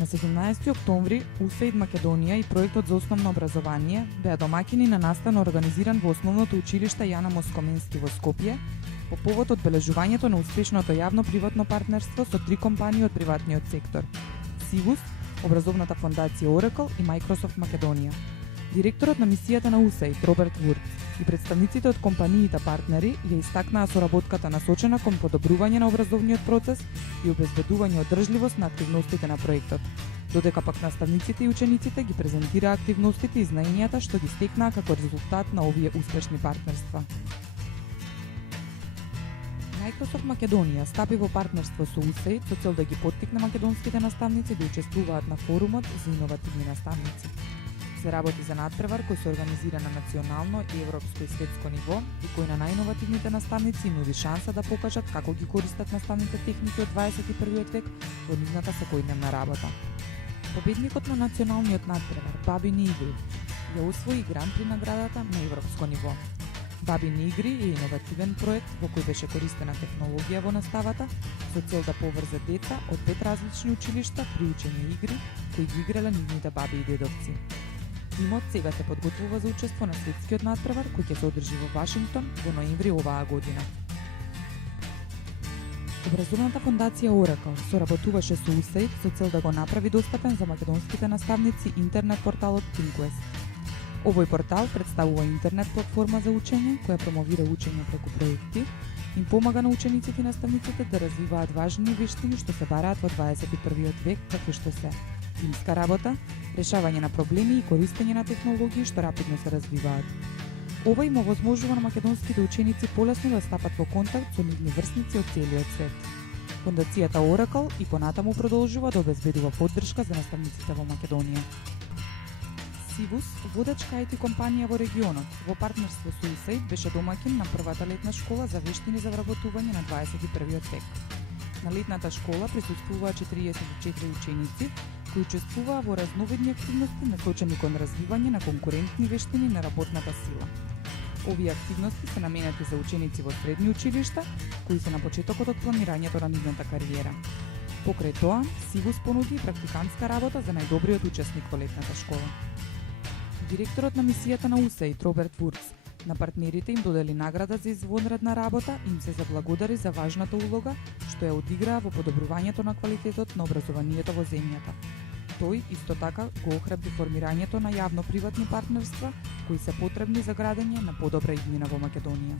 На 17 октомври УСАИД Македонија и проектот за основно образование беа домаќини на настан организиран во основното училиште Јана Москоменски во Скопје по повод одбележувањето на успешното јавно-приватно партнерство со три компании од приватниот сектор: Сигус, образовната фондација Oracle и Microsoft Македонија. Директорот на мисијата на УСАИД Роберт Вурц и представниците од компаниите партнери ја истакнаа соработката насочена кон подобрување на образовниот процес и обезбедување одржливост на активностите на проектот, додека пак наставниците и учениците ги презентираа активностите и знаењата што ги стекнаа како резултат на овие успешни партнерства. Microsoft Македонија стапи во партнерство со УСАИД со цел да ги поттикне македонските наставници да учествуваат на форумот за иновативни наставници. Се работи за надпревар кој се организира на национално, европско и светско ниво и кој на најиновативните наставници им нуди шанса да покажат како ги користат наставните техники од 21 век во нивната секојдневна работа. Победникот на националниот надпревар, Бабини игри, ја освои гран при наградата на европско ниво. Бабини игри е иновативен проект во кој беше користена технологија во наставата со цел да поврзе деца од 5 различни училишта при учење игри кои ги играле нивните баби и дедовци. Тимот сега се подготвува за учество на светскиот надпревар кој ќе се одржи во Вашингтон во ноември оваа година. Образовната фондација Oracle соработуваше со УСАИД со цел да го направи достапен за македонските наставници интернет порталот ThinkQuest. Овој портал представува интернет платформа за учење која промовира учење преку проекти, им помага на учениците и наставниците да развиваат важни вештини што се бараат во 21 век, како што се тимска работа, решавање на проблеми и користење на технологии што рапидно се развиваат. Ова им овозможува на македонските ученици полесно да стапат во контакт со нивни врсници од целиот свет. Фондацијата Oracle и понатаму продолжува да обезбедува поддршка за наставниците во Македонија. Сигус, водечка IT компанија во регионот, во партнерство со УСАИД беше домаќин на првата летна школа за вештини за вработување на 21 век. На летната школа присуствуваа 44 ученици кои учествуваа во разновидни активности насочени кон развивање на конкурентни вештини на работната сила. Овие активности се наменети за ученици во средни училишта кои се на почетокот од планирањето на нивната кариера. Покрај тоа, Сигус понуди практикантска работа за најдобриот учесник во летната школа. Директорот на мисијата на УСАИД Роберт Вурц на партнерите им додели награда за извонредна работа и им се заблагодари за важната улога што ја одиграа во подобрувањето на квалитетот на образованието во земјата. Тој исто така го охрабри формирањето на јавно-приватни партнерства кои се потребни за градење на подобра иднина во Македонија.